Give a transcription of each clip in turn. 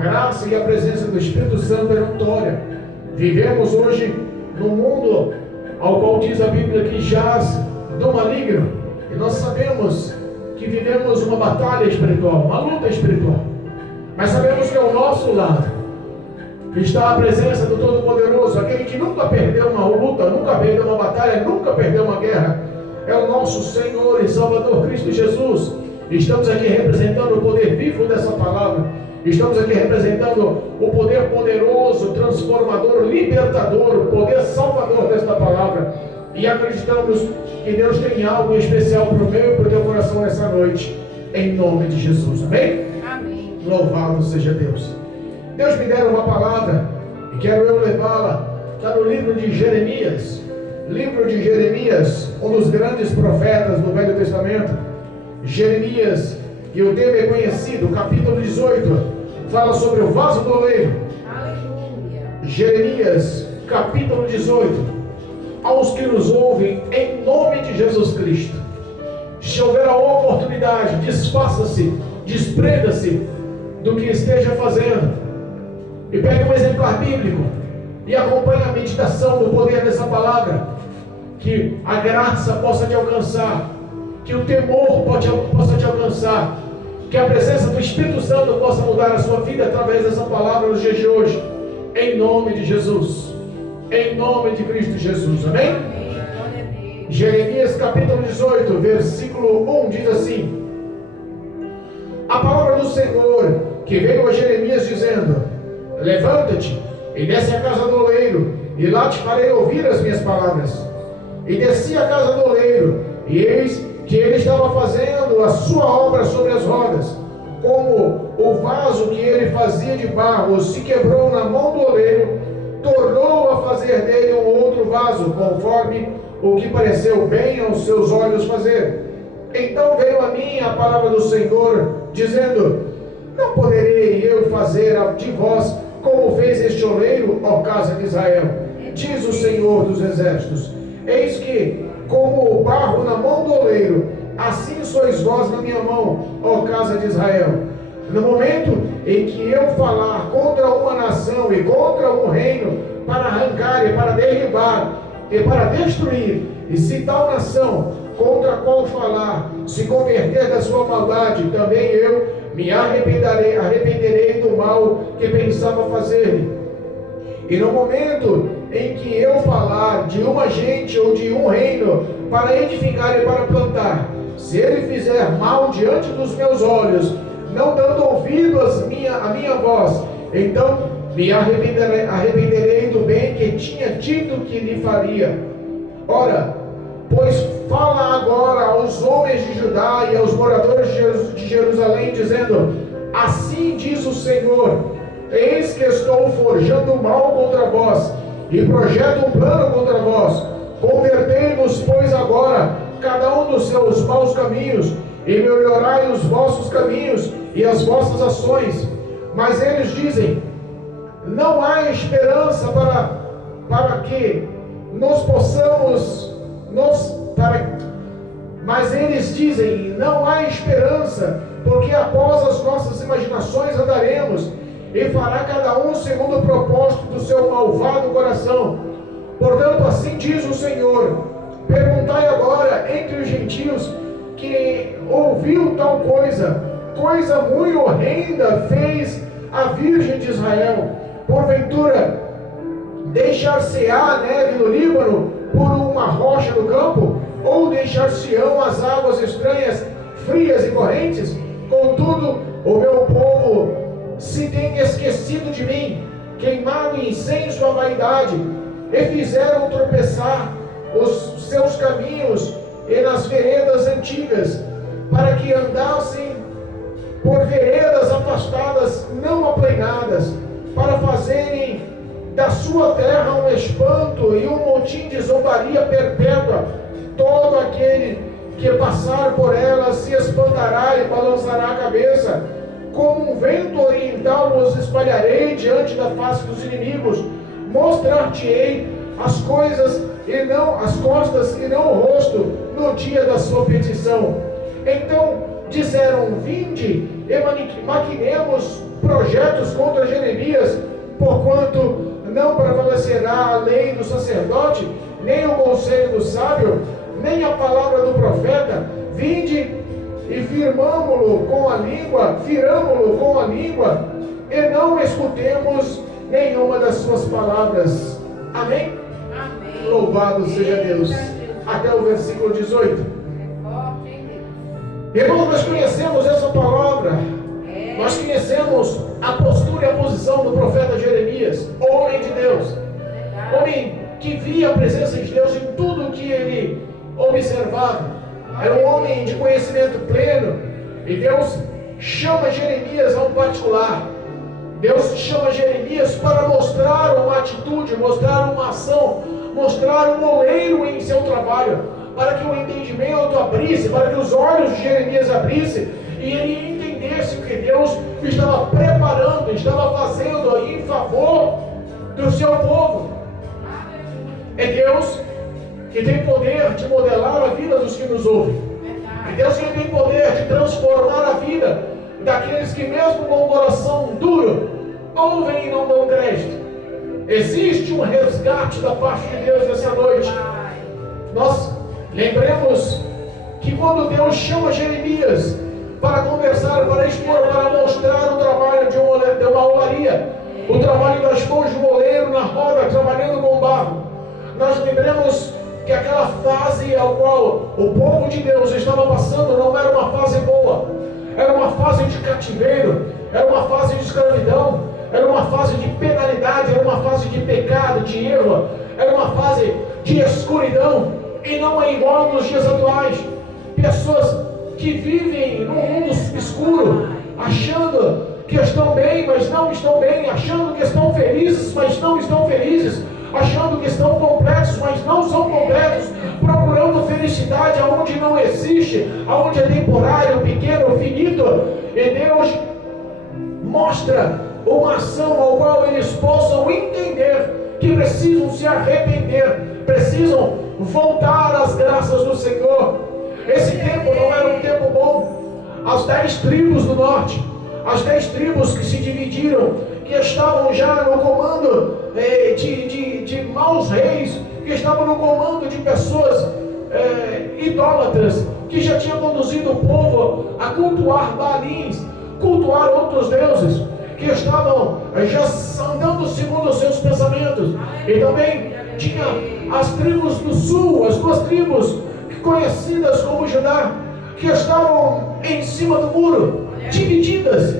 graça e a presença do Espírito Santo é notória. Vivemos hoje num mundo ao qual diz a Bíblia que jaz do maligno, e nós sabemos que vivemos uma batalha espiritual, uma luta espiritual, mas sabemos que ao nosso lado está a presença do Todo-Poderoso, aquele que nunca perdeu uma luta, nunca perdeu uma batalha, nunca perdeu uma guerra. É o nosso Senhor e Salvador Cristo Jesus. Estamos aqui representando o poder vivo dessa palavra. Estamos aqui representando o poder poderoso, transformador, libertador, o poder salvador desta palavra. E acreditamos que Deus tem algo especial para o meu e para o teu coração nessa noite, em nome de Jesus. Amém? Amém. Louvado seja Deus. Deus me deu uma palavra e quero eu levá-la. Está no livro de Jeremias. Livro de Jeremias, um dos grandes profetas do Velho Testamento. Jeremias, e o tema é conhecido, capítulo 18, fala sobre o vaso do oleiro. Aleluia. Jeremias, capítulo 18. Aos que nos ouvem, em nome de Jesus Cristo, se houver a oportunidade, desfaça-se, desprenda-se do que esteja fazendo e pegue um exemplar bíblico e acompanhe a meditação do poder dessa palavra. Que a graça possa te alcançar, que o temor possa te alcançar, que a presença do Espírito Santo possa mudar a sua vida através dessa palavra nos dias de hoje, em nome de Jesus, em nome de Cristo Jesus. Amém? Jeremias capítulo 18, versículo 1 diz assim: a palavra do Senhor que veio a Jeremias dizendo: levanta-te e desce à casa do oleiro, e lá te farei ouvir as minhas palavras. E desci à casa do oleiro, e eis que ele estava fazendo a sua obra sobre as rodas. Como o vaso que ele fazia de barro se quebrou na mão do oleiro, tornou a fazer dele um outro vaso, conforme o que pareceu bem aos seus olhos fazer. Então veio a mim a palavra do Senhor, dizendo: não poderei eu fazer de vós como fez este oleiro, ó casa de Israel, diz o Senhor dos exércitos. Eis que, como o barro na mão do oleiro, assim sois vós na minha mão, ó casa de Israel. No momento em que eu falar contra uma nação e contra um reino, para arrancar e para derribar e para destruir, e se tal nação contra a qual falar se converter da sua maldade, também eu me arrependerei do mal que pensava fazer-lhe. E no momento em que eu falar de uma gente ou de um reino para edificar e para plantar, se ele fizer mal diante dos meus olhos, não dando ouvido à minha voz, então me arrependerei do bem que tinha dito que lhe faria. Ora, pois fala agora aos homens de Judá e aos moradores de Jerusalém, dizendo: assim diz o Senhor: eis que estou forjando mal contra vós, e projeto um plano contra vós. Convertei-vos, pois, agora, cada um dos seus maus caminhos, e melhorai os vossos caminhos e as vossas ações. Mas eles dizem: não há esperança para que nós possamos... Mas eles dizem: não há esperança, porque após as nossas imaginações andaremos, e fará cada um segundo o propósito do seu malvado coração. Portanto, assim diz o Senhor: perguntai agora entre os gentios que ouviu tal coisa muito horrenda fez a Virgem de Israel. Porventura, deixar-se-á a neve no Líbano por uma rocha no campo? Ou deixar-se-ão as águas estranhas, frias e correntes? Contudo, o meu povo se tem esquecido de mim, queimado em incenso a vaidade, e fizeram tropeçar os seus caminhos e nas veredas antigas, para que andassem por veredas afastadas, não aplainadas, para fazerem da sua terra um espanto e um motim de zombaria perpétua. Todo aquele que passar por ela se espantará e balançará a cabeça. Como um vento oriental os espalharei diante da face dos inimigos. Mostrar-te-ei as coisas e não as costas e não o rosto no dia da sua petição. Então disseram: vinde e maquinemos projetos contra Jeremias, porquanto não prevalecerá a lei do sacerdote, nem o conselho do sábio, nem a palavra do profeta. Vinde e firmamo-lo com a língua, e não escutemos nenhuma das suas palavras. Amém? Amém. Louvado seja Deus. Até o versículo 18. Irmãos, nós conhecemos essa palavra. Nós conhecemos a postura e a posição do profeta Jeremias, homem de Deus, homem que via a presença de Deus em tudo que ele observava. Era um homem de conhecimento pleno. E Deus chama Jeremias a um particular. Deus chama Jeremias para mostrar uma atitude, mostrar uma ação, mostrar um oleiro em seu trabalho, para que o entendimento abrisse, para que os olhos de Jeremias abrissem e ele entendesse o que Deus estava preparando, estava fazendo em favor do seu povo. É Deus que tem poder de modelar a vida dos que nos ouvem. É Deus que tem poder de transformar a vida daqueles que mesmo com o coração duro ouvem e não dão crédito. Existe um resgate da parte de Deus nessa noite. Nós lembremos que quando Deus chama Jeremias para conversar, para expor, para mostrar o trabalho de uma olaria, o trabalho das mãos de um oleiro na roda, trabalhando com barro, nós lembremos que aquela fase ao qual o povo de Deus estava passando não era uma fase boa, era uma fase de cativeiro, era uma fase de escravidão, era uma fase de penalidade, era uma fase de pecado, de erro, era uma fase de escuridão. E não é igual nos dias atuais. Pessoas que vivem num mundo escuro, achando que estão bem, mas não estão bem, achando que estão felizes, mas não estão felizes, achando que estão completos, mas não são completos, procurando felicidade aonde não existe, aonde é temporário, pequeno, finito. E Deus mostra uma ação ao qual eles possam entender que precisam se arrepender, precisam voltar às graças do Senhor. Esse tempo não era um tempo bom. As 10 tribos do norte, as 10 tribos que se dividiram, que estavam já no comando de maus reis, que estavam no comando de pessoas idólatras, que já tinham conduzido o povo a cultuar Baalins, cultuar outros deuses, que estavam já andando segundo os seus pensamentos. E também tinha as tribos do sul, as 2 tribos conhecidas como Judá, que estavam em cima do muro, divididas,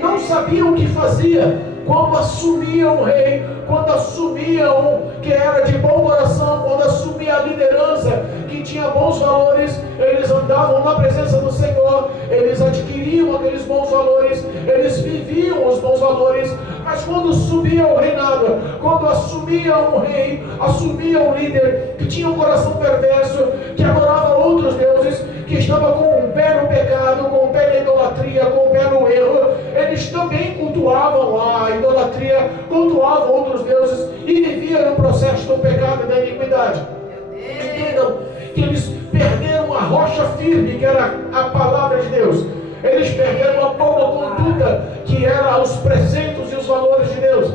não sabiam o que fazia. Quando assumiam o rei, quando assumiam que era de bom coração, quando assumia a liderança, que tinha bons valores, eles andavam na presença do Senhor, eles adquiriam aqueles bons valores, eles viviam os bons valores. Mas quando subia o reinado, quando assumia um rei, assumia um líder que tinha um coração perverso, que adorava outros deuses, que estava com o pé no pecado, com o pé na idolatria, com o pé no erro, eles também cultuavam a idolatria, cultuavam outros deuses e viviam no processo do pecado e da iniquidade. Entendam que eles perderam a rocha firme, que era a palavra de Deus. Eles perderam a boa conduta, que era os preceitos e os valores de Deus.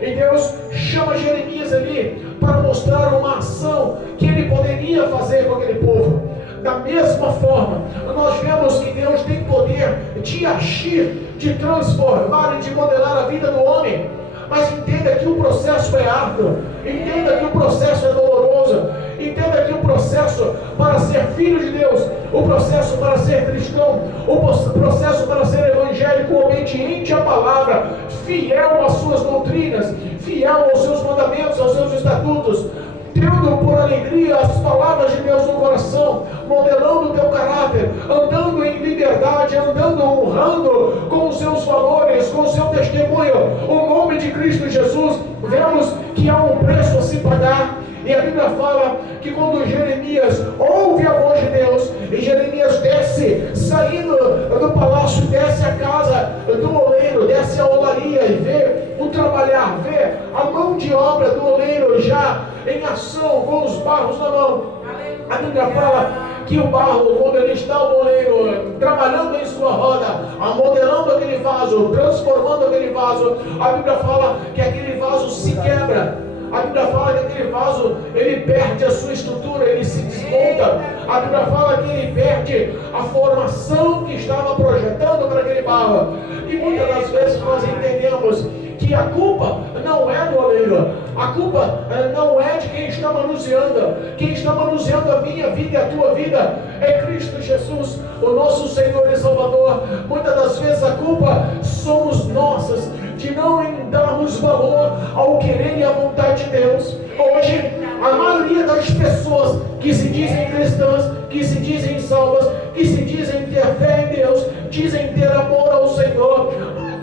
E Deus chama Jeremias ali para mostrar uma ação que ele poderia fazer com aquele povo. Da mesma forma, nós vemos que Deus tem poder de agir, de transformar e de modelar a vida do homem. Mas entenda que o processo é árduo, entenda que o processo é doloroso, entenda que o processo para ser filho de Deus, o processo para ser cristão, o processo para ser evangélico, obediente à palavra, fiel às suas doutrinas, fiel aos seus mandamentos, aos seus estatutos, tendo por alegria as palavras de Deus no coração, modelando o teu caráter, andando em liberdade, andando honrando com os seus valores, com o seu testemunho, o nome de Cristo Jesus. Vemos que há um preço a se pagar. E a Bíblia fala que quando Jeremias ouve a voz de Deus, e Jeremias desce, saindo do palácio, desce a casa do oleiro, desce a olaria e vê o trabalhar, vê a mão de obra do oleiro já em ação, com os barros na mão. A Bíblia fala que o barro, quando ele está, o oleiro, trabalhando em sua roda, modelando aquele vaso, transformando aquele vaso, a Bíblia fala que aquele vaso se quebra. A Bíblia fala que aquele vaso, ele perde a sua estrutura, ele se desmonta. A Bíblia fala que ele perde a formação que estava projetando para aquele barro. E muitas das vezes nós entendemos que a culpa não é do oleiro, a culpa não é de quem está manuseando. Quem está manuseando a minha vida e a tua vida é Cristo Jesus, o nosso Senhor e Salvador. Muitas das vezes a culpa somos nossas, de não darmos valor ao querer e à vontade de Deus. Hoje, a maioria das pessoas que se dizem cristãs, que se dizem salvas, que se dizem ter fé em Deus, dizem ter amor ao Senhor,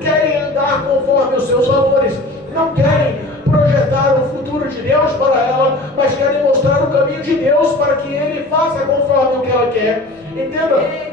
querem andar conforme os seus valores, não querem projetar o futuro de Deus para ela, mas querem mostrar o caminho de Deus para que Ele faça conforme o que ela quer. Entenda?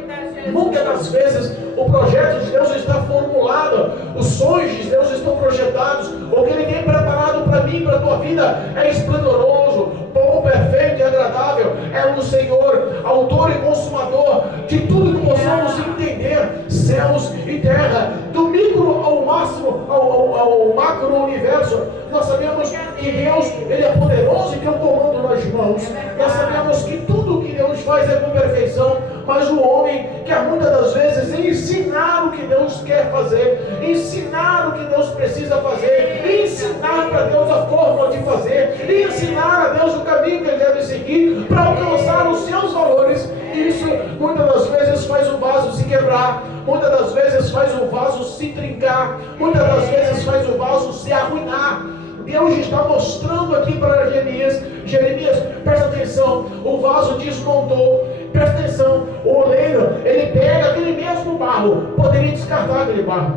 Muitas das vezes o projeto de Deus está formulado, os sonhos de Deus estão projetados, o que Ele tem preparado para mim, para a tua vida é esplendoroso, bom, perfeito e agradável. É o Senhor, autor e consumador de tudo que possamos entender, céus e terra, do micro ao máximo, ao macro universo. Nós sabemos que Deus, Ele é poderoso e tem um comando nas mãos. Nós sabemos que tudo que Deus faz é com perfeição, mas o homem quer muitas das vezes ensinar o que Deus quer fazer, ensinar o que Deus precisa fazer, ensinar para Deus a forma de fazer, ensinar a Deus o caminho que Ele deve seguir para alcançar os seus valores. Isso muitas das vezes faz o vaso se quebrar, muitas das vezes faz o vaso se trincar, muitas das vezes faz o vaso se arruinar. Deus está mostrando aqui para Jeremias, presta atenção, o vaso desmontou, presta atenção, o oleiro, ele pega aquele mesmo barro, poderia descartar aquele barro,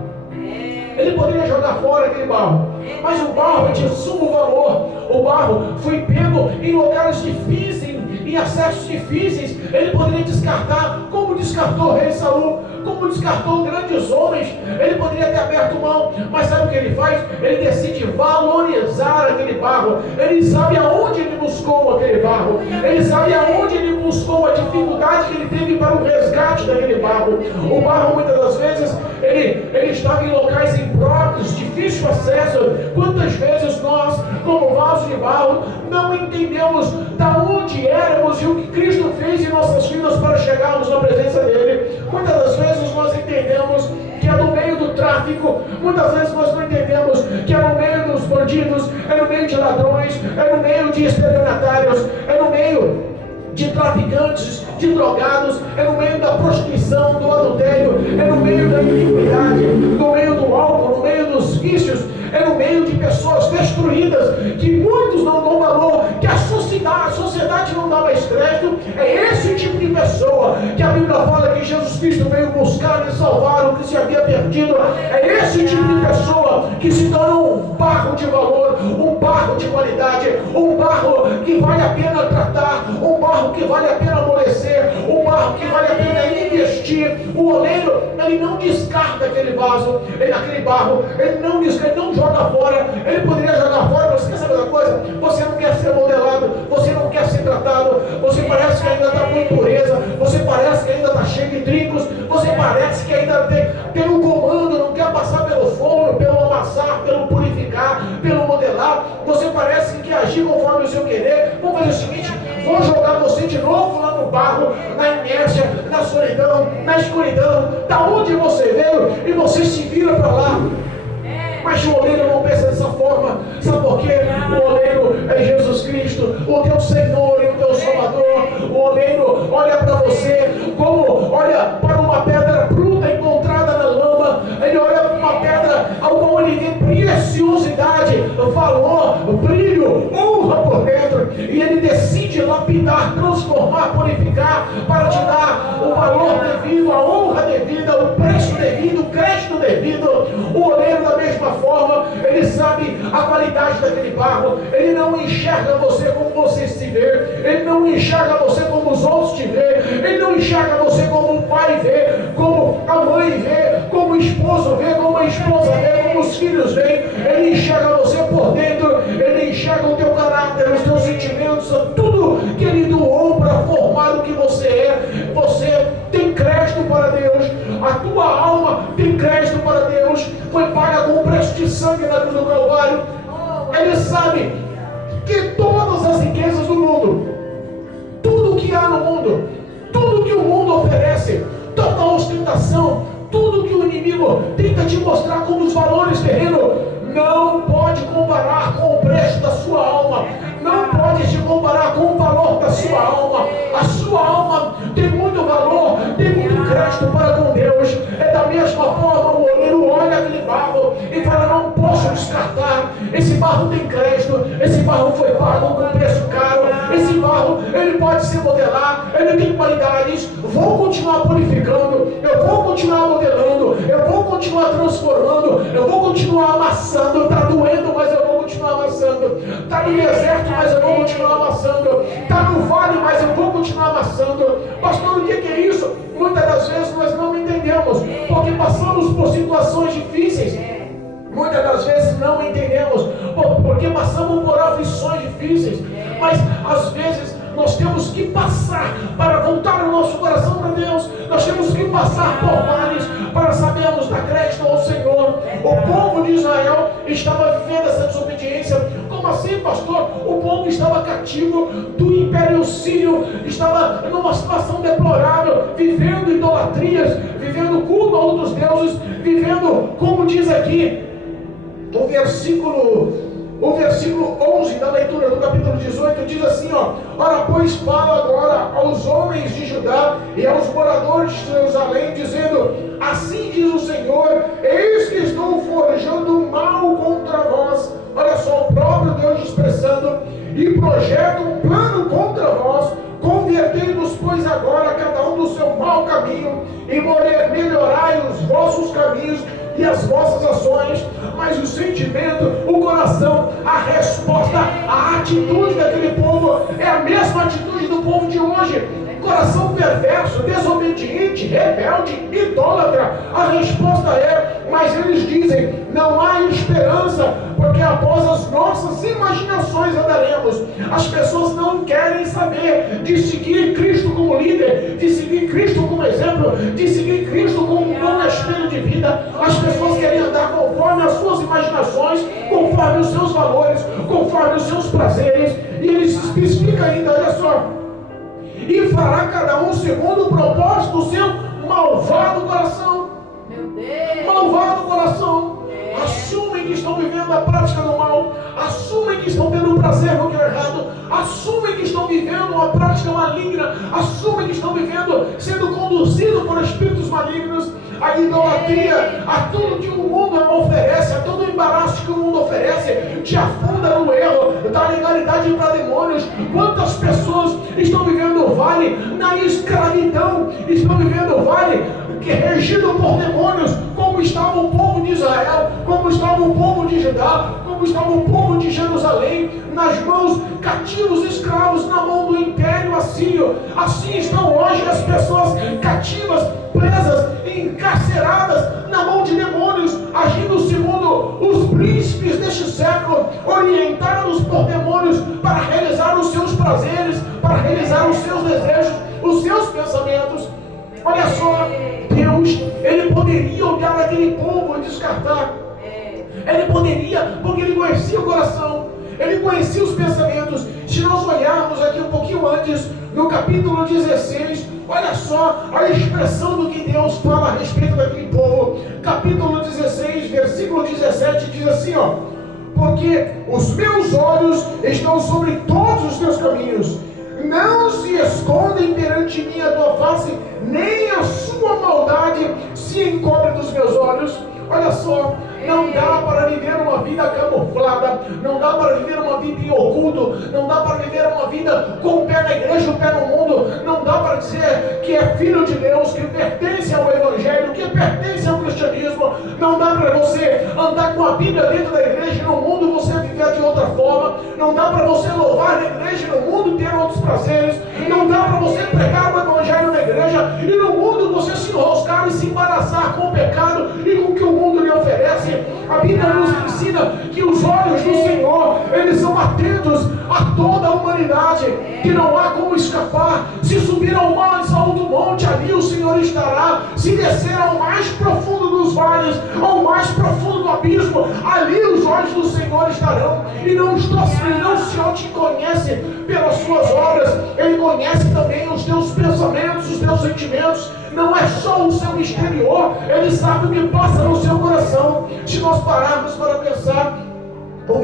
ele poderia jogar fora aquele barro, mas o barro tinha sumo valor, o barro foi pego em lugares difíceis, em acessos difíceis, ele poderia descartar, como descartou o rei Saul, como descartou grandes homens, ele poderia ter aberto mão, mas sabe o que ele faz? Ele decide valorizar aquele barro, ele sabe aonde ele buscou aquele barro, ele sabe aonde ele buscou a dificuldade que ele teve para o resgate daquele barro. O barro muitas das vezes, ele estava em locais impróprios, difícil acesso. Quantas vezes nós, como vaso de barro, não entendemos da onde éramos e o que Cristo fez em nossas vidas para chegarmos na presença dele. Muitas das vezes nós entendemos que é no meio do tráfico, muitas vezes nós não entendemos que é no meio dos bandidos, é no meio de ladrões, é no meio de estelionatários, é no meio de traficantes, de drogados, é no meio da prostituição, do adultério, é no meio da iniquidade, no meio do álcool, no meio dos vícios, é no meio de pessoas destruídas, que muitos não dão valor, que a sociedade não dá mais crédito. É esse tipo de pessoa que a Bíblia fala que Jesus Cristo veio buscar e salvar o que se havia perdido. É esse tipo de pessoa que se torna um barro de valor, um barro de qualidade, um barro que vale a pena tratar, um barro que vale a pena amolecer, um barro que vale a pena investir. O oleiro, ele não descarta aquele vaso, aquele barro, ele não joga fora. Ele poderia jogar fora, mas você quer saber uma coisa? Você não quer ser modelado, você não quer ser tratado, você parece que ainda está com impureza, você parece que ainda está cheio de trincos, você parece que ainda tem um comando, não quer passar pelo forno, pelo amassar, pelo purificar, pelo modelar. Você parece que quer agir conforme o seu querer. Vamos fazer o seguinte: vou jogar você de novo lá no barro, na inércia, na solidão, na escuridão, da onde você veio, e você se vira para lá. Mas o oleiro não pensa dessa forma. Sabe por quê? O oleiro é Jesus Cristo, o teu Senhor e o teu Salvador. O oleiro olha para você como olha para uma pedra bruta encontrada na lama. Ele olha para uma pedra ao qual ele vê preciosidade, valor, brilho, honra por dentro, e ele decide lapidar, transformar, purificar, para te dar o valor devido, a honra devida, o preço devido, o crédito devido. O oleiro, da mesma forma, ele sabe a qualidade daquele barro. Ele não enxerga você como você se vê, ele não enxerga você como os outros te vê, ele não enxerga você como o pai vê, como a mãe vê, como o esposo vê, como a esposa vê, como os filhos vêm, Ele enxerga você por dentro, Ele enxerga o teu caráter, os teus sentimentos, tudo que Ele doou para formar o que você é. Você tem crédito para Deus, a tua alma tem crédito para Deus, foi paga com o preço de sangue na cruz do Calvário. Ele sabe que todas as riquezas do mundo, tudo que há no mundo, tudo que o mundo oferece, toda a ostentação, tudo que o inimigo tenta te mostrar como os valores terrenos, não pode comparar com o preço da sua alma, não pode te comparar com o valor da sua alma. A sua alma tem muito valor, tem muito crédito para com Deus. É da mesma forma, o oleiro olha aquele barro e fala: não posso descartar, esse barro tem crédito, esse barro foi pago com preço caro, esse barro ele pode se modelar, ele tem qualidades, vou continuar purificando, eu vou continuar modelando, eu vou continuar transformando, eu vou continuar amassando. Está doendo, mas eu vou continuar amassando. Está no deserto, mas eu vou continuar amassando. Está no vale, mas eu vou continuar amassando. Pastor, o que é isso? Muitas das vezes nós não entendemos, porque passamos por situações difíceis. Muitas das vezes não entendemos, porque passamos por aflições difíceis. Mas às vezes nós temos que passar para voltar o nosso coração para Deus. Nós temos que passar por vales para sabermos dar crédito ao Senhor. O povo de Israel estava vivendo essa desobediência. Como assim, pastor? O povo estava cativo do Império Sírio, estava numa situação deplorável, vivendo idolatrias, vivendo culto a outros deuses, vivendo, como diz aqui o versículo 11 da leitura do capítulo 18, diz assim, ora, pois fala agora aos homens de Judá e aos moradores de Jerusalém, dizendo, assim diz o Senhor, eis que estou forjando mal contra vós. Olha só, o próprio Deus expressando, e projeto um plano contra vós, convertei-vos, pois agora cada um do seu mau caminho, e melhorai os vossos caminhos e as vossas ações. Mas o sentimento, o coração, a resposta, a atitude daquele povo é a mesma atitude do povo de hoje. Coração perverso, desobediente, rebelde, idólatra. A resposta é, mas eles dizem, não há esperança, porque após as nossas imaginações andaremos. As pessoas não querem saber de seguir Cristo como líder, de seguir Cristo como exemplo, de seguir Cristo como um bom espelho de vida. As pessoas querem andar conforme as suas imaginações, conforme os seus valores, conforme os seus prazeres. E ele se especifica ainda, olha só, e fará cada um segundo o propósito do seu malvado coração. Meu Deus. Malvado coração. Assumem que estão vivendo a prática do mal, assumem que estão tendo prazer no que é errado, assumem que estão vivendo uma prática maligna, assumem que estão vivendo, sendo conduzidos por espíritos malignos. A idolatria, a tudo que o mundo oferece, a todo o embaraço que o mundo oferece, te afunda no erro, da legalidade para demônios. Quantas pessoas estão vivendo o vale na escravidão, estão vivendo o vale que é regido por demônios, como estava o povo de Israel, como estava o povo de Judá, como estava o povo de Jerusalém, nas mãos cativos, escravos, na mão do Império Assírio. Assim estão hoje as pessoas cativas, presas, encarceradas na mão de demônios, agindo segundo os príncipes deste século, orientados por demônios para realizar os seus prazeres, para realizar os seus desejos, os seus pensamentos. Olha só, Deus, Ele poderia olhar aquele povo e descartar. Ele poderia, porque Ele conhecia o coração, Ele conhecia os pensamentos. Se nós olharmos aqui um pouquinho antes, no capítulo 16, olha só a expressão do que Deus fala a respeito daquele povo. Capítulo 16, versículo 17, diz assim, porque os meus olhos estão sobre todos os teus caminhos, não se escondem perante mim a tua face, nem a sua maldade se encobre dos meus olhos. Olha só, não dá para viver uma vida camuflada, não dá para viver uma vida em oculto, não dá para viver uma vida com o pé na igreja e o pé no mundo, não dá para dizer que é filho de Deus, que pertence ao Evangelho, que pertence ao cristianismo. Não dá para você andar com a Bíblia dentro da igreja e no mundo você viver vida de outra forma. Não dá para você louvar na igreja e no mundo ter outros prazeres. Não dá para você pregar o evangelho na igreja e no mundo você se enroscar e se embaraçar com o pecado e com o que o mundo lhe oferece. A Bíblia nos ensina que os olhos do Senhor, eles são atentos a toda a humanidade, que não há como escapar. Se subir ao mais alto monte, ali o Senhor estará. Se descer ao mais profundo dos vales, ao mais profundo do abismo, ali os olhos do Senhor estarão. E não o Senhor te conhece pelas suas obras, Ele conhece também os teus pensamentos, os teus sentimentos. Não é só o seu exterior, Ele sabe o que passa no seu coração. Se nós pararmos para pensar, o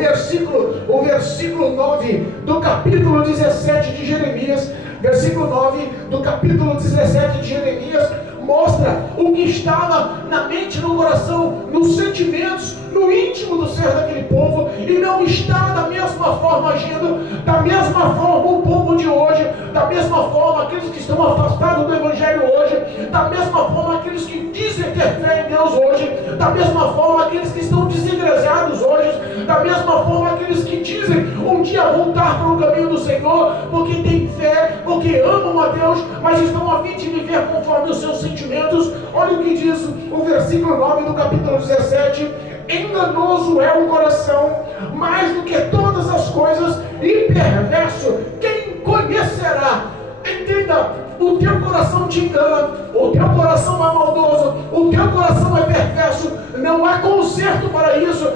versículo 9 do capítulo 17 de Jeremias, versículo 9 do capítulo 17 de Jeremias, mostra o que estava na mente, no coração, nos sentimentos, no íntimo do ser daquele povo, e não está da mesma forma agindo, da mesma forma o povo de hoje, da mesma forma aqueles que estão afastados do Evangelho hoje, da mesma forma aqueles que dizem ter fé em Deus hoje, da mesma forma aqueles que estão desigrejados hoje, da mesma forma aqueles que dizem um dia voltar para o caminho do Senhor, porque têm fé, porque amam a Deus, mas estão a fim de viver conforme os seus sentimentos. Olha o que diz o versículo 9 do capítulo 17: enganoso é o coração, mais do que todas as coisas, e perverso, quem conhecerá? Entenda, o teu coração te engana, o teu coração é maldoso, o teu coração é perverso, não há conserto para isso.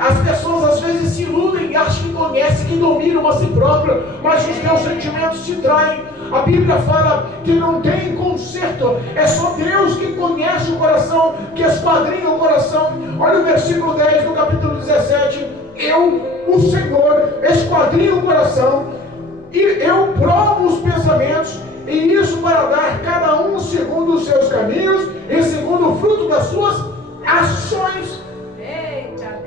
As pessoas às vezes se iludem e acham que conhecem, que dominam a si próprio, mas os teus sentimentos te traem. A Bíblia fala que não tem conserto, é só Deus que conhece o coração, que esquadrinha o coração. Olha o versículo 10 do capítulo 17: eu, o Senhor, esquadrinho o coração, e eu provo os pensamentos, e isso para dar cada um segundo os seus caminhos e segundo o fruto das suas ações.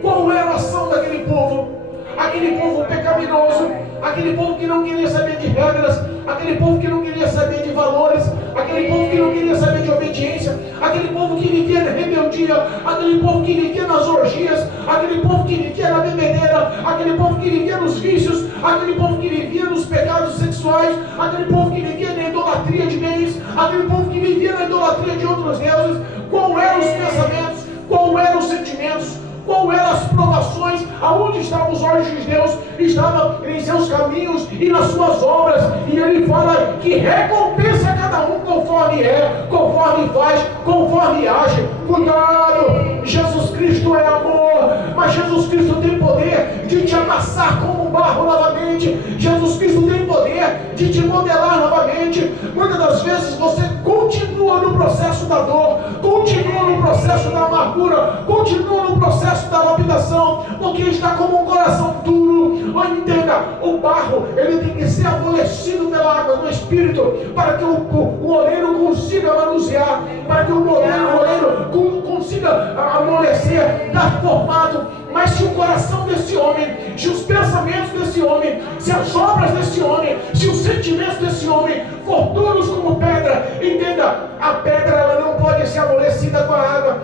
Qual era a ação daquele povo? Aquele povo pecaminoso, aquele povo que não queria saber de regras, aquele povo que não queria saber de valores, aquele povo que não queria saber de obediência, aquele povo que vivia na rebeldia, aquele povo que vivia nas orgias, aquele povo que vivia na bebedeira, aquele povo que vivia nos vícios, aquele povo que vivia nos pecados sexuais, aquele povo que vivia na idolatria de bens, aquele povo que vivia na idolatria de outros deuses. Qual eram os pensamentos? Qual eram os sentimentos? Qual eram as provações? Aonde estavam os olhos de Deus? Estavam em seus caminhos e nas suas obras. E Ele fala que recompensa a cada um conforme é, conforme faz, conforme age. Cuidado! Jesus Cristo é amor, mas Jesus Cristo tem poder de te amassar como um barro novamente. Jesus Cristo tem poder de te modelar novamente. Muitas das vezes você continua no processo da dor, continua no processo da amargura, continua no processo da lapidação, porque está como um coração duro. Mas entenda, o barro, ele tem que ser amolecido pela água do Espírito, para que o oleiro consiga manusear, para que o oleiro consiga amolecer, dar formato. Mas se o coração desse homem, se os pensamentos desse homem, se as obras desse homem, se os sentimentos desse homem for duros como pedra, entenda, a pedra ela não pode ser amolecida com a água.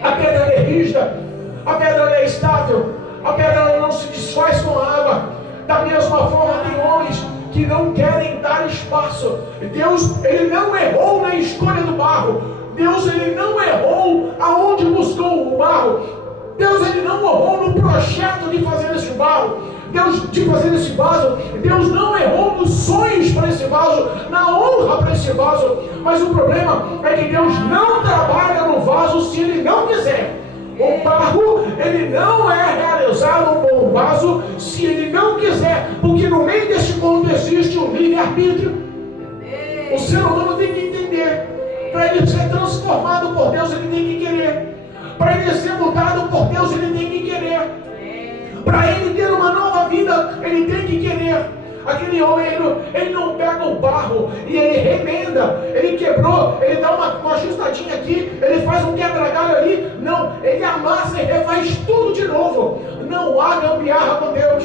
A pedra é rígida, a pedra é estável, a pedra ela não se desfaz com a água. Da mesma forma, tem homens que não querem dar espaço. Deus, Ele não errou na escolha do barro. Deus, Ele não errou aonde buscou o barro. Deus, Ele não errou no projeto de fazer esse barro. De fazer esse vaso. Deus não errou nos sonhos para esse vaso, na honra para esse vaso. Mas o problema é que Deus não trabalha no vaso se Ele não quiser. O barro, ele não é realizado um bom vaso se ele não quiser, porque no meio desse ponto existe um livre-arbítrio. O ser humano tem que entender. Para ele ser transformado por Deus, ele tem que querer. Para ele ser mudado por Deus, ele tem que querer. Para ele ter uma nova vida, ele tem que querer. Aquele homem, ele não pega o barro e ele remenda, ele quebrou, ele dá uma ajustadinha aqui, ele faz um quebra-galho ali. Não, ele amassa e refaz tudo de novo. Não há gambiarra com Deus,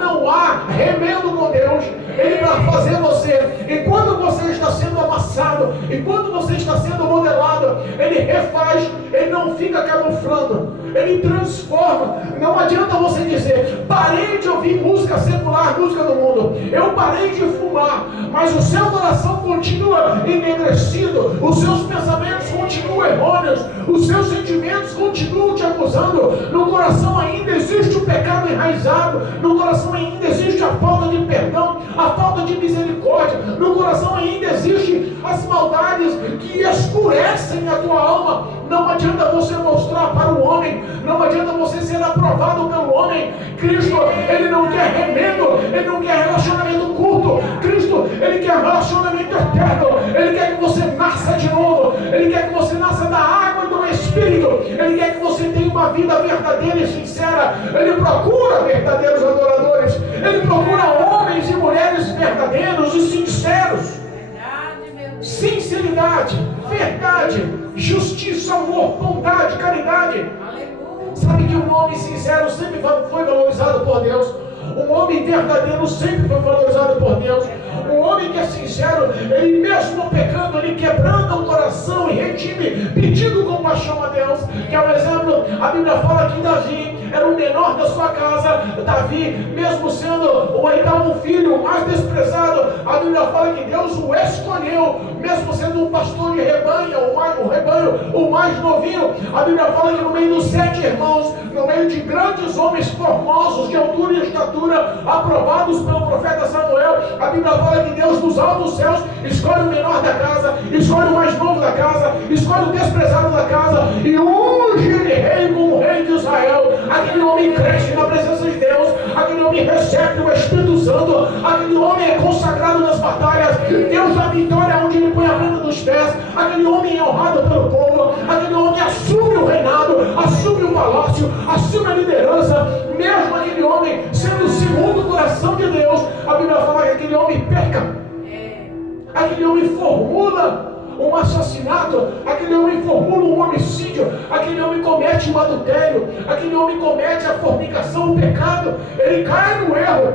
não há remendo com Deus. Ele vai fazer você. Enquanto você está sendo amassado, enquanto você está sendo modelado, Ele refaz, Ele não fica camuflando, Ele transforma. Não adianta você dizer, parei de ouvir música secular, música do mundo, eu parei de fumar, mas o seu coração continua enegrecido, os seus pensamentos continuam errôneos, os seus sentimentos continuam te acusando, no coração ainda existe o pecado enraizado, no coração ainda existe a falta de perdão, a falta de misericórdia, no coração ainda existem as maldades que escurecem a tua alma. Não adianta você mostrar para o homem, não adianta você ser aprovado pelo homem. Cristo, Ele não quer remendo, Ele não quer relacionamento curto. Cristo, Ele quer relacionamento eterno. Ele quer que você nasça de novo, Ele quer que você nasça da água e do Espírito. Ele quer que você tenha uma vida verdadeira e sincera. Ele procura verdadeiros adoradores, Ele procura homens e mulheres verdadeiros e sinceros. Sinceridade, verdade, justiça, amor, bondade, caridade. Sabe que um homem sincero sempre foi valorizado por Deus. Um homem verdadeiro sempre foi valorizado por Deus. Um homem que é sincero, ele mesmo pecando, ele quebranta o coração e redime, pedindo compaixão a Deus. Que é um exemplo, a Bíblia fala que Davi era o menor da sua casa. Davi, mesmo sendo o oitavo filho, o mais desprezado, a Bíblia fala que Deus o escolheu, mesmo sendo um pastor de rebanho, o mais novinho. A Bíblia fala que no meio dos 7 irmãos, no meio de grandes homens formosos, de altura e estatura, aprovados pelo profeta Samuel, a Bíblia fala que Deus dos altos céus escolhe o menor da casa, escolhe o mais novo da casa, escolhe o desprezado da casa e unge ele rei como rei de Israel. Aquele homem cresce na presença de Deus, aquele homem recebe o Espírito Santo, aquele homem é consagrado nas batalhas, Deus dá vitória onde ele põe a planta dos pés, aquele homem é honrado pelo povo, aquele homem assume o reinado, assume o palácio, assume a liderança, mesmo aquele homem sendo segundo o coração de Deus. A Bíblia fala que aquele homem peca, aquele homem formula um assassinato, aquele homem formula um homicídio, aquele homem comete um adultério, aquele homem comete a fornicação, o pecado, ele cai no erro,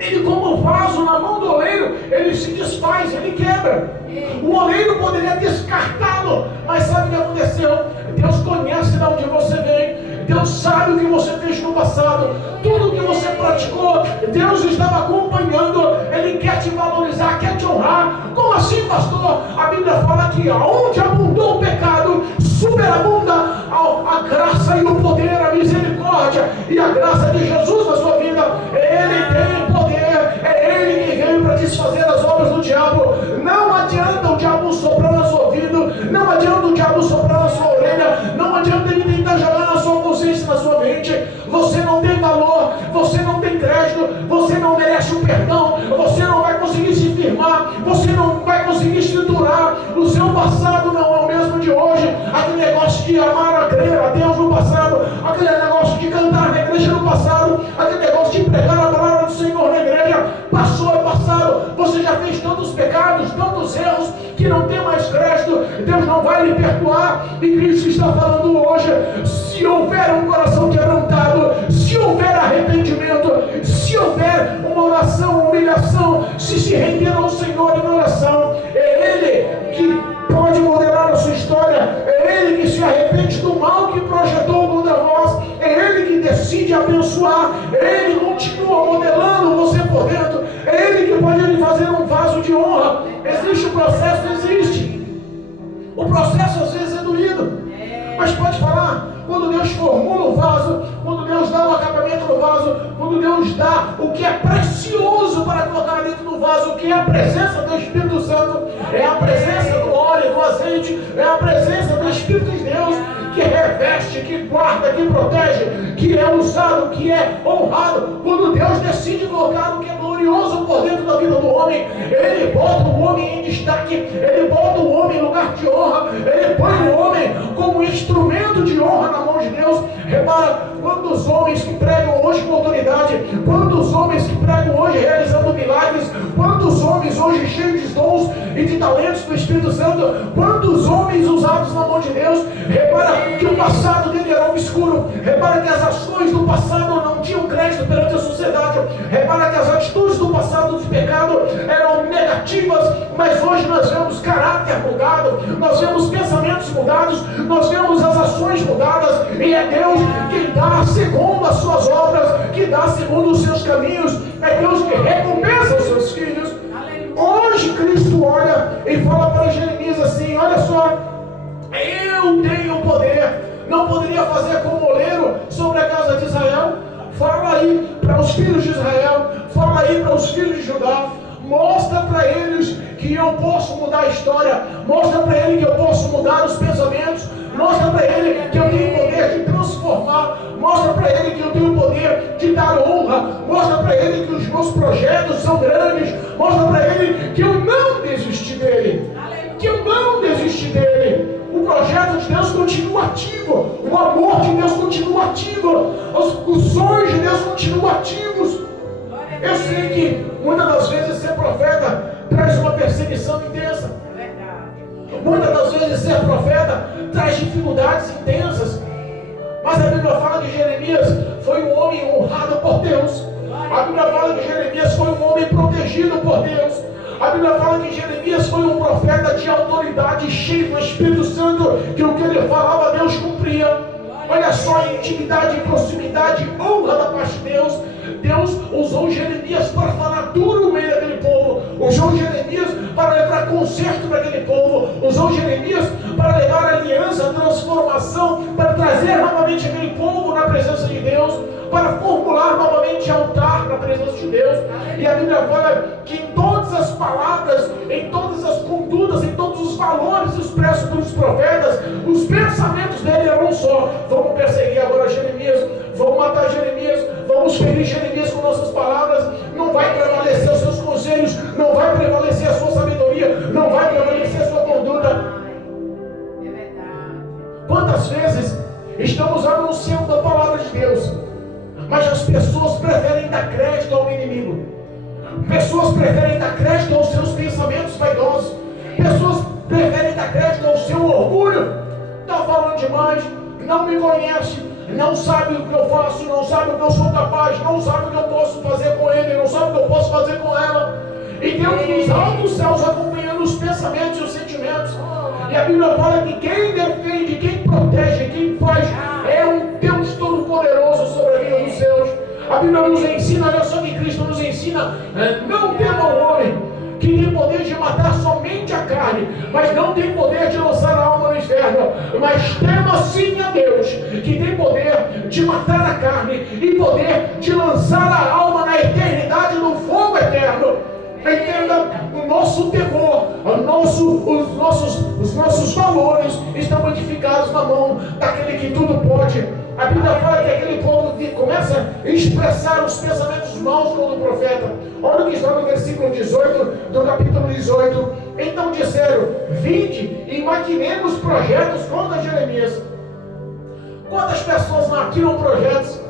ele como um vaso na mão do oleiro, ele se desfaz, ele quebra. O oleiro poderia descartá-lo, mas sabe o que aconteceu? Deus conhece de onde você vem, Deus sabe o que você fez no passado, tudo o que você praticou, Deus estava acompanhando, Ele quer te valorizar, quer te honrar. Como assim, pastor? A Bíblia fala que aonde abundou o pecado, superabunda a graça e o poder, a misericórdia e a graça de Jesus na sua vida. Ele tem poder, é Ele que veio para desfazer as obras do diabo. Não adianta o diabo soprar no seu ouvido, não adianta o diabo soprar na sua orelha, não adianta ele tentar jogar na sua consciência, na sua mente. Você não tem valor, você não tem crédito, você não merece o perdão, você não vai conseguir se firmar, você não vai conseguir estruturar. O seu passado não é o mesmo de hoje. Aquele negócio de amar a Deus no passado, aquele negócio de cantar na igreja no passado, aquele negócio de pregar a palavra do Senhor na igreja, passou, é passado. Você já fez tantos pecados, tantos erros, que não tem mais crédito. Deus não vai lhe perdoar. E Cristo está falando hoje, se houver um coração quebrantado, se houver arrependimento, se houver uma oração, uma humilhação, se render ao Senhor em oração, é Ele que pode modelar a sua história, é Ele que se arrepende do mal que projetou contra vós, é Ele que decide abençoar, é Ele que continua modelando você por dentro, é Ele que pode lhe fazer um vaso de honra. Existe o processo, existe. O processo às vezes é doído, mas pode falar, quando Deus formula o vaso, quando Deus dá o acabamento no vaso, quando Deus dá o que é precioso para colocar dentro do vaso, o que é a presença do Espírito Santo, é a presença do óleo, do azeite, é a presença do Espírito de Deus, que reveste, que guarda, que protege, que é usado, que é honrado. Quando Deus decide colocar o que é glorioso por dentro da vida do homem, Ele bota o homem em destaque, Ele bota o homem em lugar de honra, Ele põe o homem como instrumento de honra na mão de Deus. Repara, quantos homens que pregam hoje com autoridade, quantos homens que pregam hoje realizando milagres, quantos homens hoje cheios de dons e de talentos do Espírito Santo, quantos homens usados na mão de Deus. Repara que o passado dele era obscuro, repara que as ações do passado não tinham crédito perante a sociedade, repara que as atitudes do passado de pecado negativas, mas hoje nós vemos caráter mudado, nós vemos pensamentos mudados, nós vemos as ações mudadas, e é Deus quem dá segundo as suas obras, que dá segundo os seus caminhos, é Deus que recompensa os seus filhos. Hoje Cristo olha e fala para Jeremias assim: olha só, eu tenho poder, não poderia fazer como oleiro sobre a casa de Israel? Fala aí para os filhos de Israel, fala aí para os filhos de Judá, mostra para eles que eu posso mudar a história, mostra para ele que eu posso mudar os pensamentos, mostra para ele que eu tenho poder de transformar, mostra para ele que eu tenho poder de dar honra, mostra para ele que os meus projetos são grandes, mostra para ele que eu não desisti dele, que eu não desisti dele. O projeto de Deus continua ativo, o amor de Deus continua ativo, os sonhos de Deus continuam ativos. Eu sei que muitas das vezes ser profeta traz uma perseguição intensa. Muitas das vezes ser profeta traz dificuldades intensas. Mas a Bíblia fala que Jeremias foi um homem honrado por Deus. A Bíblia fala que Jeremias foi um homem protegido por Deus. A Bíblia fala que Jeremias foi um profeta de autoridade, cheio do Espírito Santo, que o que ele falava Deus cumpria. Olha só a intimidade, proximidade, honra da parte de Deus. Deus usou Jeremias para falar duro no meio daquele povo, usou Jeremias para levar conserto para aquele povo, usou Jeremias para levar aliança, transformação, para trazer novamente aquele povo na presença de Deus, para formular novamente altar na presença de Deus. E a Bíblia fala que em todas as palavras, em todas as condutas, em todos os valores expressos pelos profetas, os pensamentos dele eram um só: vamos perseguir agora Jeremias, vamos matar Jeremias, vamos ferir Jeremias com nossas palavras. Não vai prevalecer os seus conselhos, não vai prevalecer a sua sabedoria, não vai prevalecer a sua conduta. É verdade. Quantas vezes estamos anunciando a palavra de Deus, mas as pessoas preferem dar crédito ao inimigo, pessoas preferem dar crédito aos seus pensamentos vaidosos, pessoas preferem dar crédito ao seu orgulho. Está falando demais, não me conhece, não sabe o que eu faço, não sabe o que eu sou capaz, não sabe o que eu posso fazer com ele, não sabe o que eu posso fazer com ela. E Deus nos altos céus acompanhando os pensamentos e os sentimentos. E a Bíblia fala que quem defende, quem protege, quem faz é um Deus todo-poderoso sobre a vida dos céus. A Bíblia nos ensina, olha só que Cristo nos ensina: não tema o homem, que tem poder de matar somente a carne, mas não tem poder de lançar a alma no inferno. Mas tema sim a Deus, que tem poder de matar a carne e poder de lançar a alma na eternidade, no fogo eterno. Entenda, o nosso temor, os nossos valores estão edificados na mão daquele que tudo pode. A Bíblia fala que aquele povo começa a expressar os pensamentos maus contra o profeta. Olha o que está no versículo 18 do capítulo 18. Então disseram: vinde e maquinemos projetos contra Jeremias. Quantas pessoas maquinam projetos?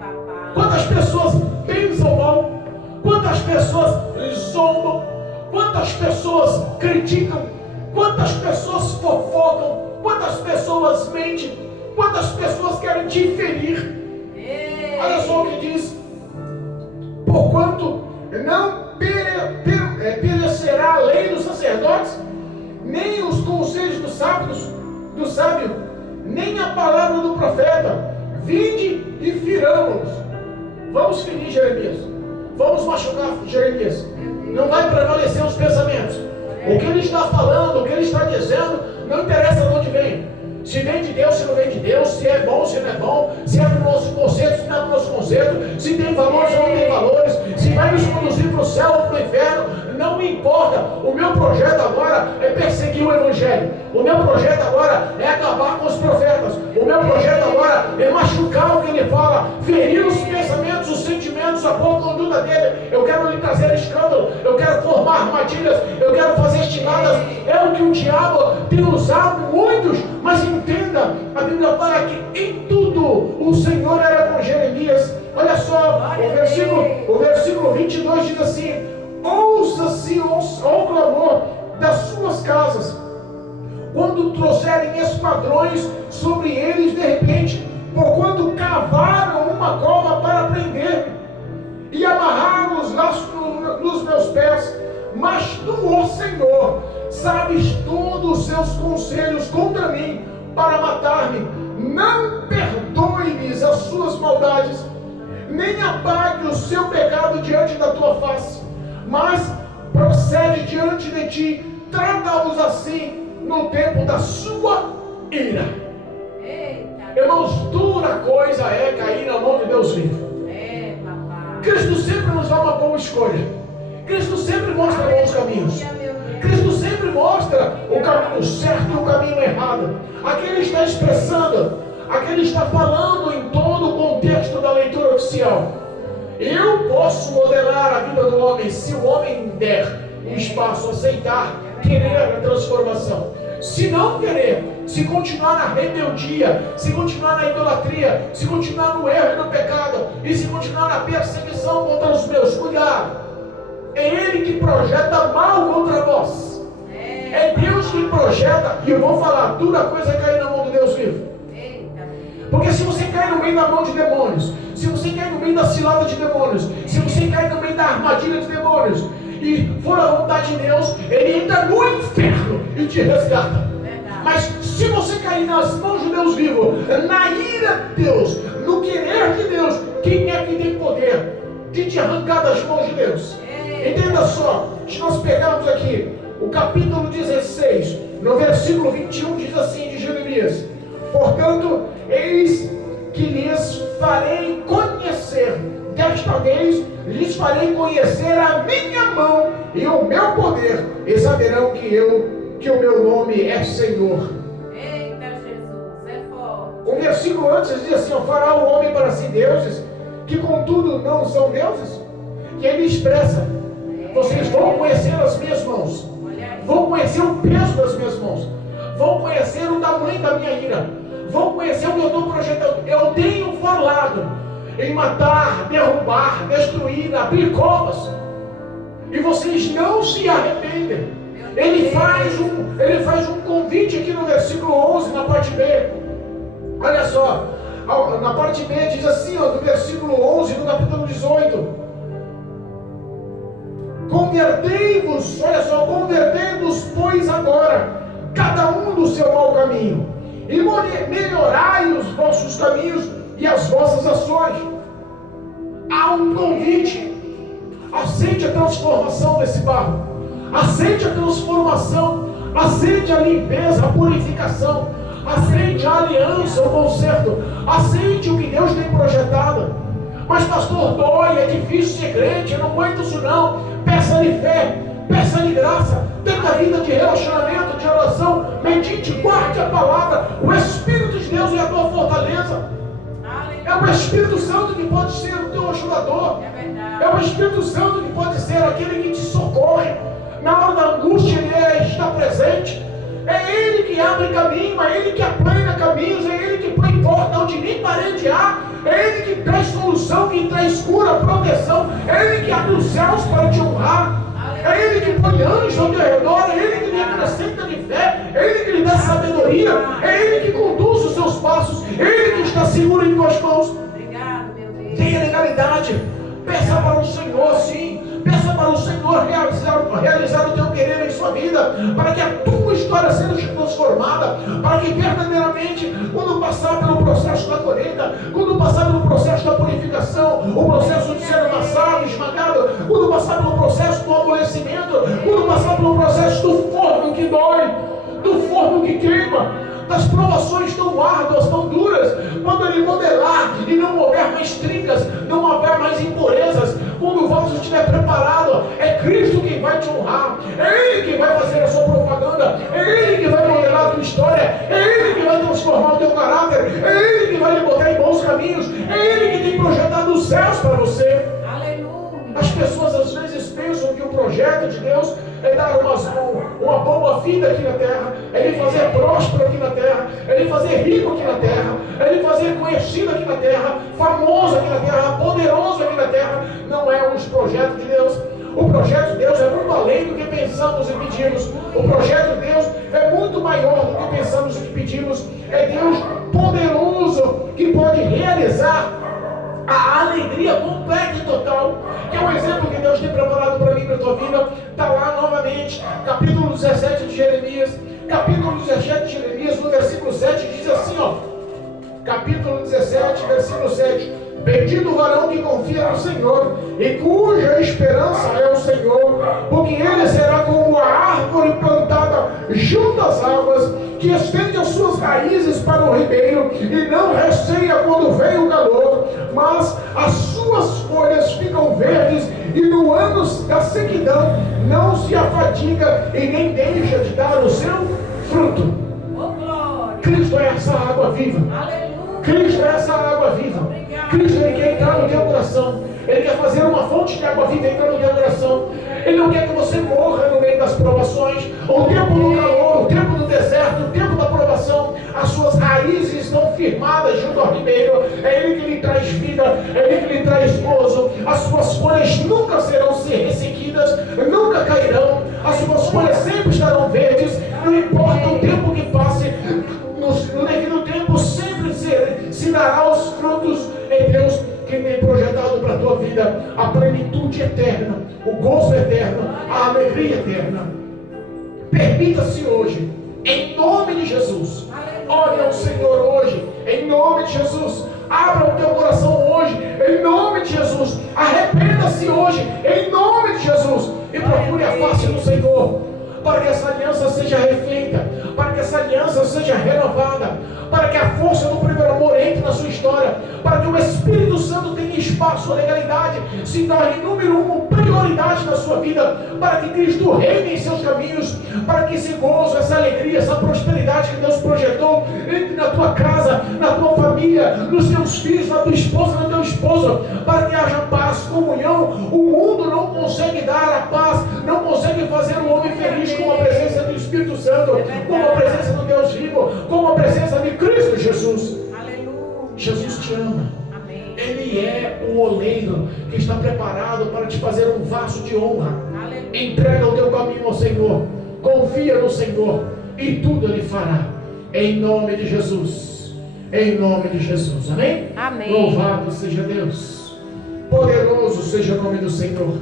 Papai. Quantas pessoas pensam mal? Quantas pessoas zombam? Quantas pessoas criticam? Quantas pessoas fofocam? Quantas pessoas mentem? Quantas pessoas querem te ferir? Olha só o que diz: porquanto não perecerá a lei dos sacerdotes, nem os conselhos dos sábios, nem a palavra do profeta. Vinde e firamos. Vamos ferir Jeremias, vamos machucar Jeremias. Não vai prevalecer os pensamentos. O que ele está falando, o que ele está dizendo, não interessa de onde vem. Se vem de Deus, se não vem de Deus, se é bom, se não é bom, se é do nosso conceito, se não é do nosso conceito, se tem valores ou não tem valores, se vai nos conduzir para o céu ou para o inferno, não me importa. O meu projeto agora é perseguir o Evangelho. O meu projeto agora é acabar com os profetas. O meu projeto agora é machucar o que ele fala, ferir os pensamentos, os sentimentos, a boa conduta dele. Eu quero lhe trazer escândalo, eu quero formar armadilhas, eu quero fazer estimadas. É o que o diabo tem usado muitos. Mas entenda, a Bíblia fala que em tudo o Senhor era com Jeremias. Olha só, o versículo 22 diz assim: ouça-se o clamor das suas casas, quando trouxerem esquadrões sobre eles de repente, porquanto cavaram uma cova para prender-me e amarraram os laços nos meus pés, sabes todos os seus conselhos contra mim para matar-me. Não perdoe-lhes as suas maldades, nem apague o seu pecado diante da tua face, mas procede diante de ti, trata-os assim no tempo da sua ira. Eita. Irmãos, dura coisa é cair na mão de Deus vivo. É, papai. Cristo sempre nos dá uma boa escolha. Cristo sempre mostra bons caminhos. Cristo sempre mostra o caminho certo e o caminho errado. Aqui ele está expressando, aqui ele está falando em todo o contexto da leitura oficial. Eu posso modelar a vida do homem se o homem der um espaço, aceitar, querer a transformação. Se não querer, se continuar na rebeldia, se continuar na idolatria, se continuar no erro e no pecado, e se continuar na perseguição contra os meus, cuidado. É Ele que projeta mal contra nós. É Deus que projeta. E eu vou falar, dura coisa é cair na mão de Deus vivo. Porque se você cai no meio da mão de demônios, se você cai no meio da cilada de demônios, se você cai no meio da armadilha de demônios, e for a vontade de Deus, Ele entra no inferno e te resgata. Mas se você cair nas mãos de Deus vivo, na ira de Deus, no querer de Deus, quem é que tem poder de te arrancar das mãos de Deus? Entenda só, se nós pegarmos aqui o capítulo 16, no versículo 21, diz assim de Jeremias: portanto, eis que lhes farei conhecer, desta vez lhes farei conhecer a minha mão e o meu poder, e saberão que o meu nome é Senhor. Eita Jesus, é forte. Um versículo antes diz assim: fará o homem para si deuses, que contudo não são deuses. Que ele expressa: vocês vão conhecer as minhas mãos, vão conhecer o peso das minhas mãos, vão conhecer o tamanho da minha ira, vão conhecer o que eu estou projetando. Eu tenho falado em matar, derrubar, destruir, abrir covas, e vocês não se arrependem. Ele faz um convite aqui no versículo 11, na parte B. Olha só, na parte B diz assim, ó, no versículo 11, no capítulo 18: convertei-vos, olha só, convertei-vos, pois agora, cada um do seu mau caminho, e melhorai os vossos caminhos e as vossas ações. Há um convite. Aceite a transformação desse barro, aceite a transformação, aceite a limpeza, a purificação, aceite a aliança, o conserto, aceite o que Deus tem projetado. Mas pastor, dói, é difícil ser crente, eu não aguento isso não. Peça-lhe fé, peça-lhe graça, tenha vida de relacionamento, de oração, medite, guarde a palavra. O Espírito de Deus é a tua fortaleza. É o Espírito Santo que pode ser o teu ajudador. É o Espírito Santo que pode ser aquele que te socorre. Na hora da angústia, Ele está presente. É Ele que abre caminho, é Ele que aplana caminhos, é Ele que põe porta onde nem parede há. É Ele que traz solução, que traz cura, proteção. É Ele que abre os céus para te honrar. É Ele que põe anjos ao teu redor. É Ele que lhe acrescenta de fé. É Ele que lhe dá sabedoria. É Ele que conduz os seus passos. É Ele que está seguro em tuas mãos. Obrigado, meu Deus. Tenha legalidade. Peça para o Senhor, sim. Peça para o Senhor realizar o teu querer em sua vida, para que a tua história seja transformada, para que verdadeiramente, quando passar pelo processo da colheita, quando passar pelo processo da purificação, o processo de ser amassado, esmagado, quando passar pelo processo do amolecimento, quando passar pelo processo do forno que dói, do forno que queima, das provações tão árduas, tão duras, quando Ele modelar e não houver mais trincas, não houver mais impurezas, quando o vaso estiver preparado, é Cristo quem vai te honrar, é Ele que vai fazer a sua propaganda, é Ele que vai modelar a tua história, é Ele que vai transformar o teu caráter, é Ele que vai lhe botar em bons caminhos, é Ele que tem projetado os céus para você. As pessoas às vezes pensam que o projeto de Deus é dar uma boa vida aqui na terra, é Ele fazer próspero aqui na terra, é Ele fazer rico aqui na terra, é Ele fazer conhecido aqui na terra, famoso aqui na terra, poderoso aqui na terra. Não é um projeto de Deus. O projeto de Deus é muito além do que pensamos e pedimos. O projeto de Deus é muito maior do que pensamos e que pedimos. É Deus poderoso que pode realizar a alegria completa e total, que é um exemplo que Deus tem preparado para mim e para a tua vida. Está lá novamente, capítulo 17 de Jeremias, capítulo 17 de Jeremias, no versículo 7, diz assim, ó, capítulo 17, versículo 7, bendito o varão que confia no Senhor e cuja esperança é o Senhor, porque ele será como a árvore plantada junto às águas, que estende as suas raízes para o ribeiro e não receia quando vem o calor, mas as suas folhas ficam verdes e no ano da sequidão não se afadiga e nem deixa de dar o seu fruto. Oh, glória. Cristo é essa água viva. Aleluia. Cristo é essa água viva. Cristo, Ele quer entrar no teu coração. Ele quer fazer uma fonte de água viva entrar no teu coração. Ele não quer que você morra no meio das provações. O tempo do calor, o tempo do deserto, o tempo da provação, as suas raízes estão firmadas junto ao ribeiro. É Ele que lhe traz vida, é Ele que lhe traz gozo. As suas folhas nunca serão ressequidas, nunca cairão. As suas folhas sempre estarão verdes. Não importa o tempo que passe, no devido tempo sempre se dará os frutos em Deus que tem projetado para a tua vida, a plenitude eterna, o gozo eterno, a alegria eterna. Permita-se hoje, em nome de Jesus, olhe ao Senhor hoje, em nome de Jesus. Abra o teu coração hoje, em nome de Jesus. Arrependa-se hoje, em nome de Jesus, e procure a face do Senhor, para que essa aliança seja refeita, para que essa aliança seja renovada, para que a força do primeiro amor entre na sua história, para que o Espírito Santo tenha espaço, a legalidade se torne número 1, prioridade na sua vida, para que Cristo reine em seus caminhos, para que esse gozo, essa alegria, essa prosperidade que Deus projetou entre na tua casa, na tua família, nos teus filhos, na tua esposa, no teu esposo, para que haja paz, comunhão. O mundo não consegue dar a paz, não consegue fazer o homem feliz com a presença do Espírito Santo, com a presença do Deus vivo, com a presença de Cristo Jesus. Aleluia. Jesus te ama. Amém. Ele é o oleiro que está preparado para te fazer um vaso de honra. Aleluia. Entrega o teu caminho ao Senhor, confia no Senhor e tudo Ele fará, em nome de Jesus, em nome de Jesus, amém? Amém. Louvado seja Deus, poderoso seja o nome do Senhor.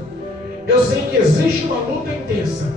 Eu sei que existe uma luta intensa